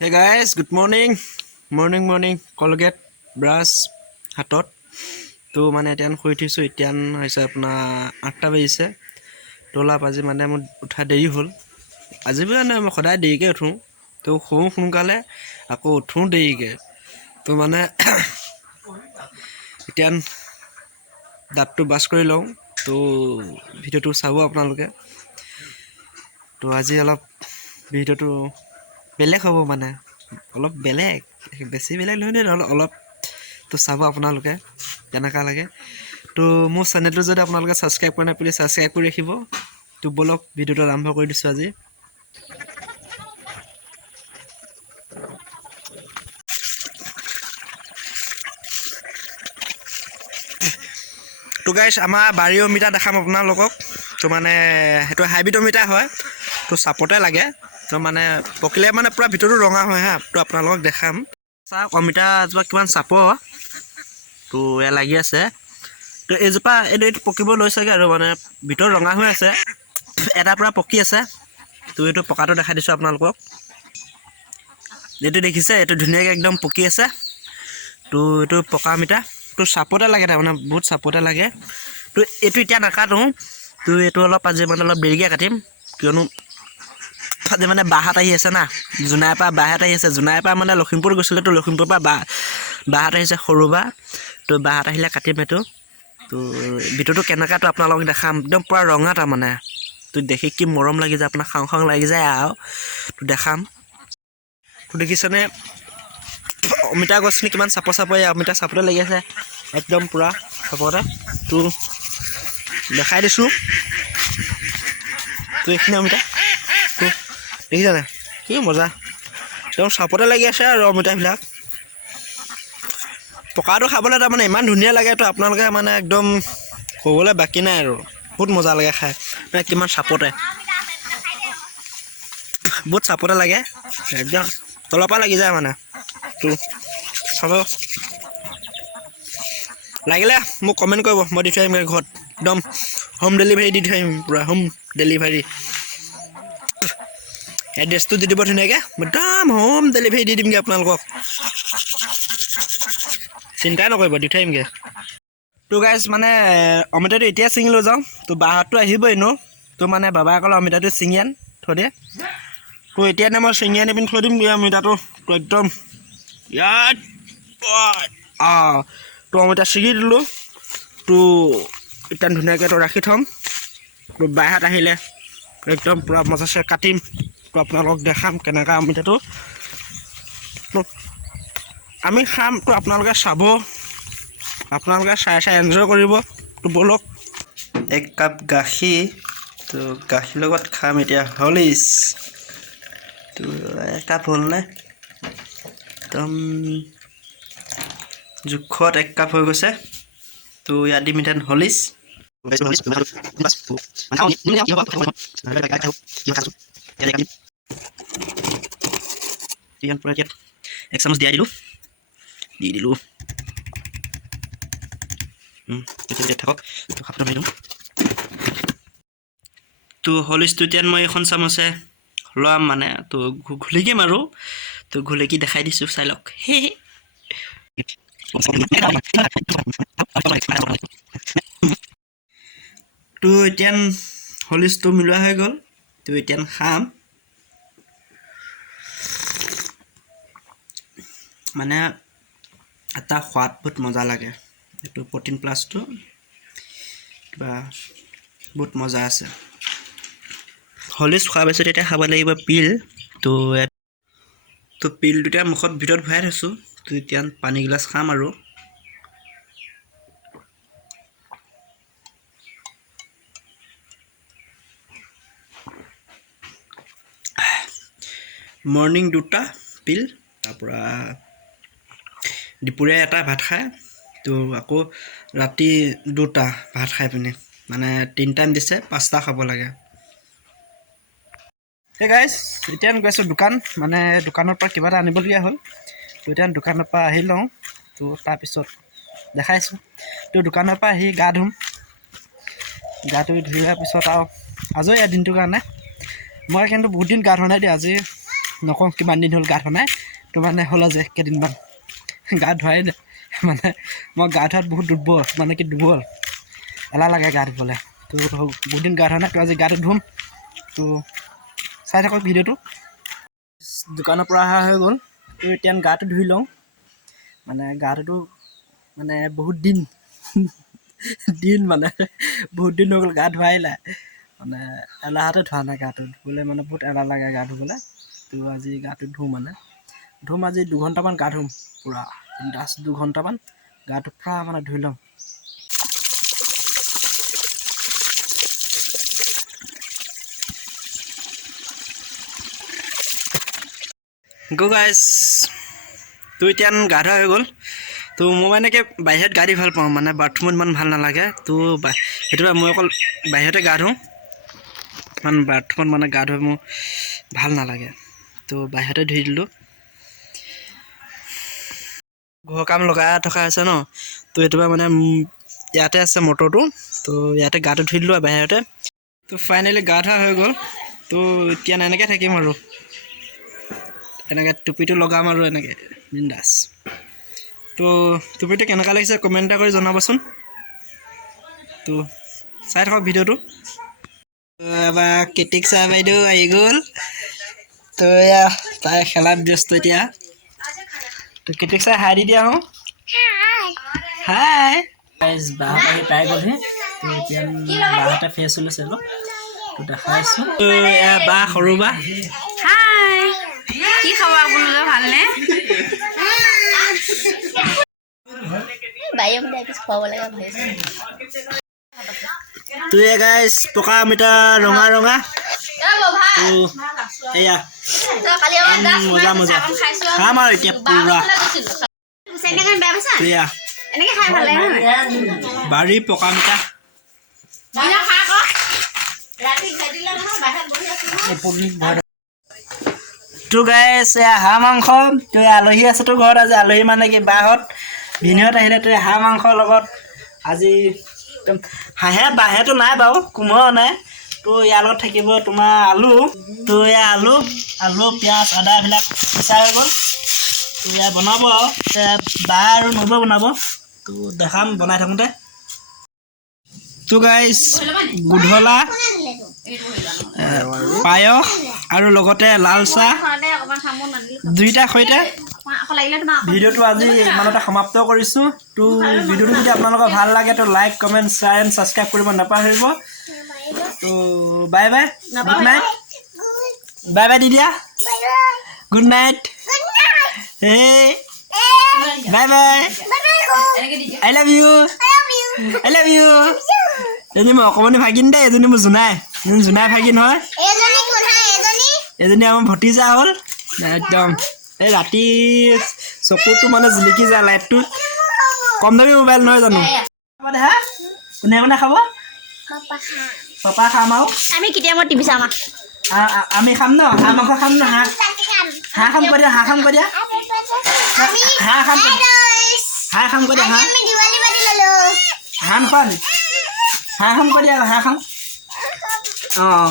Hey guys, good morning. Morning. Colgate, brush, হাতত তো মানে এতিয়া শুই উঠিছোঁ। এতিয়া হৈছে আপোনাৰ 8টা বাজিছে। তো অলপ আজি মানে মোৰ উঠা দেৰি হ'ল। আজি বোলে নহয়, মই সদায় দেৰিকৈ উঠোঁ। তো শুওঁ সোনকালে, আকৌ উঠোঁ দেৰিকৈ। তো মানে এতিয়া দাঁতটো ব্ৰাছ কৰি লওঁ। তো ভিডিঅ'টো চাব আপোনালোকে। তো আজি অলপ ভিডিঅ'টো বেলেগ হ'ব, মানে অলপ বেলেগ, বেছি বেলেগ নহয় দেই, অলপ তো চাব আপোনালোকে কেনেকুৱা লাগে। তো মোৰ চেনেলটো যদি আপোনালোকে ছাবস্ক্ৰাইব কৰা নাই, প্লিজ ছাবস্ক্ৰাইব কৰি ৰাখিব। তো বলক ভিডিঅ'টো আৰম্ভ কৰি দিছোঁ আজি। তো গাইছ, আমাৰ বাৰী অমিতা দেখাম আপোনালোকক। তো মানে সেইটো হাইব্ৰিড অমিতা হয়, তো চাপতে লাগে। তো মানে পকিলে মানে পূৰা ভিতৰটো ৰঙা হয় হা। তো আপোনালোকক দেখাম। চাওক অমিতা এজোপা কিমান চাপৰ। তো এয়া লাগি আছে। তো এইজোপা এইটো পকিব লৈছেগৈ আৰু মানে ভিতৰত ৰঙা হৈ আছে। এটা পূৰা পকি আছে। তো এইটো পকাটো দেখাই দিছোঁ আপোনালোকক। এইটো দেখিছে, এইটো ধুনীয়াকৈ একদম পকি আছে। তো এইটো পকা অমিতা। তো চাপতে লাগে, তাৰমানে বহুত চাপতে লাগে। তো এইটো এতিয়া নাকাটোঁ। তো এইটো আজি মানে অলপ দেৰিকৈ কাটিম, কিয়নো আজি মানে বাহঁত আহি আছে না। জোনাইৰ পৰা বাহঁত আহি আছে। জোনাইৰ পৰা মানে লখিমপুৰ গৈছিলে, তো লখিমপুৰৰ পৰা বাহঁত আহিছে, সৰু বা। তো বাহঁত আহিলে কাটিম এইটো। তো ভিতৰটো কেনেকুৱাটো আপোনালোকক দেখাম। একদম পূৰা ৰঙা তাৰমানে। তো দেখি কি মৰম লাগি যায়, আপোনাৰ খাওঁ লাগি যায় আৰু। তো দেখাম। তো দেখিছেনে অমিতা গছখিনি কিমান চাপৰ অমিতা চাপতে লাগি আছে একদম পূৰা চাপতে। তো দেখাই দিছোঁ। তো এইখিনি অমিতা তো দেখিছেনে কি মজা, একদম চাপতে লাগি আছে আৰু অমিতাবিলাক। পকাটো খাবলৈ তাৰমানে ইমান ধুনীয়া লাগে। তো আপোনালোকে মানে একদম ক'বলৈ বাকী নাই আৰু, বহুত মজা লাগে খাই। মানে কিমান চাপতে, বহুত চাপতে লাগে, একদম তলৰ পৰা লাগি যায় মানে। তো চাব, লাগিলে মোক কমেণ্ট কৰিব, মই দি থৈ আহিমগৈ ঘৰত। একদম হোম ডেলিভাৰী দি থৈ আহিম, পূৰা হোম ডেলিভাৰী। এড্ৰেছটো দি দিব ধুনীয়াকৈ, একদম হোম ডেলিভাৰী দি দিমগৈ আপোনালোকক। চিন্তাই নকৰিব, দি থৈ আহিমগৈ। তো গাইজ মানে অমিতাটো এতিয়া ছিঙি লৈ যাওঁ। তো বাহঁতটো আহিবই এনেও। তো মানে বাবাই ক'লে অমিতাটো ছিঙি আন, থৈ দিয়ে। তো এতিয়া মই ছিঙি আনি পিনি থৈ দিম অমিতাটো। তো একদম ইয়াত তো অমিতা ছিঙি দিলোঁ। তো এতিয়া ধুনীয়াকৈ তো ৰাখি থ'ম। তো বাহঁত আহিলে একদম পূৰা মজাছে কাটিম। তো আপোনালোকক দেখাম কেনেকুৱা অমিতাটো। তো আমি খাম, তো আপোনালোকে চাব, আপোনালোকে চাই এনজয় কৰিব। তো ব'লক। এক কাপ গাখীৰ, তো গাখীৰ লগত খাম এতিয়া হলিছ। তো একাপ হ'লনে, একদম জোখত 1 কাপ হৈ গৈছে। তো ইয়াত দিম এতিয়া হলিছ। এক চামুচ দিয়াই দিলোঁ, দি দিলোঁ। থাকক, তো খাপটো মাৰি দিওঁ। তো হলিছটো এতিয়া মই এখন চামুচে ল'ম, মানে তো ঘুলিকিম আৰু। তো ঘুলিকি দেখাই দিছোঁ, চাই লওক। তো এতিয়া হলিছটো মিলোৱা হৈ গ'ল। তো এতিয়া খাম। মানে এটা সোৱাদ বহুত মজা লাগে। এইটো প্ৰ'টিন প্লাছটো কিবা বহুত মজা আছে। হলিছ খোৱাৰ পিছত এতিয়া খাব লাগিব পিল। তো পিলটো এতিয়া মুখত ভিতৰত ভৰাই থৈছোঁ। তো এতিয়া পানী গিলাচ খাম আৰু। মৰ্ণিং 2টা পিল, তাৰপৰা দুপৰীয়া এটা ভাত খাই, তো আকৌ ৰাতি 2টা ভাত খাই পিনে, মানে 3 টাইম দিছে, 5টা খাব লাগে। এই গাইজ, এতিয়া গৈছোঁ দোকান, মানে দোকানৰ পৰা কিবা এটা আনিবলগীয়া হ'ল। তো এতিয়া দোকানৰ পৰা আহি লওঁ। তো তাৰপিছত দেখাইছোঁ। তো দোকানৰ পৰা আহি গা ধুম। গাটো ধুই লোৱাৰ পিছত আৰু আজৰি দিনটোৰ কাৰণে। মই কিন্তু বহুত দিন গা ধোৱা নাই দেই, আজি নকওঁ কিমান দিন হ'ল গা ধোৱা নাই তো মানে হ'ল যে কেইদিনমান গা ধোৱাই নাই মানে মই গা ধোৱাত বহুত দুৰ্বল মানে কি দুৰ্বল এলাহ লাগে গা ধুবলৈ তো বহুত দিন গা ধোৱা নাই তো আজি গাটো ধুম তো চাই থাকক ভিডিঅ'টো দোকানৰ পৰা অহা হৈ গ'ল তো এতিয়া গাটো ধুই লওঁ মানে গাটোতো মানে বহুত দিন মানে বহুত দিন হৈ গ'ল গা ধোৱাই নাই মানে এলাহতে ধোৱা নাই গাটো ধুবলৈ মানে বহুত এলাহ লাগে গা ধুবলৈ তো আজি গাটো ধুম মানে ধুম আজি 2 ঘণ্টামান গা ধুম পূৰা 2 ঘণ্টামান গাটো পূৰা মানে ধুই ল'ম গো গাইজ তো এতিয়া গা ধোৱা হৈ গ'ল তো মই মানে কি বাহিৰত গা ধুই ভাল পাওঁ মানে বাথৰুমত ইমান ভাল নালাগে তো সেইটো মই অকল বাহিৰতে গা ধুওঁ মানে বাথৰুমত মানে গা ধুই মোৰ ভাল নালাগে তো বাহিৰতে ধুই দিলোঁ ঘৰৰ কাম লগাই থকা হৈছে ন তো সেইটো মানে ইয়াতে আছে মটৰটো তো ইয়াতে গাটো ধুই দিলোঁ বাহিৰতে তো ফাইনেলি গা ধোৱা হৈ গ'ল তো এতিয়া এনেকৈ থাকিম আৰু এনেকৈ টুপিটো লগাম আৰু এনেকৈ বিন্দাছ তো টুপিটো কেনেকুৱা লাগিছে কমেণ্ট এটা কৰি জনাবচোন তো চাই থাকক ভিডিঅ'টো এবাৰ কেতিকছা বাইদেউ আহি গ'ল তো এয়া তাই খেলাত ব্যস্ত এতিয়া তো কেতিকছা হাই দি দিয়া হওঁ হাই বাহঁত আহি পাই গ'লহি তো এতিয়া বাহঁতে ফ্ৰেছ হৈ লৈছে অলপ তো দেখাইছোঁ তো এয়া বা সৰু বা কি খবৰ আপোনালোকৰ ভালনে? তো এয়া গাইজ পকা অমিতা ৰঙা ৰঙা তো এয়া মজা মজা খাম আৰু এতিয়া পুৰা এয়া বাৰী পকা অমিতা তো গাইজ হাঁহ মাংস তো আলহী আছে তো ঘৰত আজি আলহী মানে কি বাহঁত ভিনহঁত আহিলে তো হাঁহ মাংসৰ লগত আজি হাঁহেতো নাই বাৰু কোমোৰাও নাই তো ইয়াৰ লগত থাকিব তোমাৰ আলু তো এয়া আলু পিঁয়াজ আদা এইবিলাক পিছা হৈ গ'ল তো এয়া বনাব আৰু বা আৰু নবৌ বনাব তো দেখাম বনাই থাকোঁতে তো গাইজ গোধলা পায়স আৰু লগতে লাল চাহ দুইটাৰ সৈতে ভিডিঅ'টো আজি ইমানতে সমাপ্ত কৰিছোঁ তো ভিডিঅ'টো যদি আপোনালোকৰ ভাল লাগে তো like comment share and subscribe কৰিব নাপাহৰিব তো bye bye good night bye by the দিয়া good night hey bye bye I love you এজনী মই অকণমানি ভাগিন দেই এজনী মোৰ জোনাই ভাগিন হয় এজনী আমাৰ ভতিজা হ'ল একদম এই ৰাতি চকুটো মানে জিলিকি যায় লাইটটো কম দামী মোবাইল নহয় জানো কোনে কোনে খাব পাপা খাম আৰু আমি কেতিয়াবা টিভি চাম আমি খাম ন হাঁহ মাংস খাম ন হাঁহ খাম কৈ দিয়া হাঁহ খাম কৈ দিয়া হাঁহ খাম কৈ দিয়া হাঁহ নোখোৱা নি হাঁহ খাম কৈ দিয়া হাঁহ খাম অঁ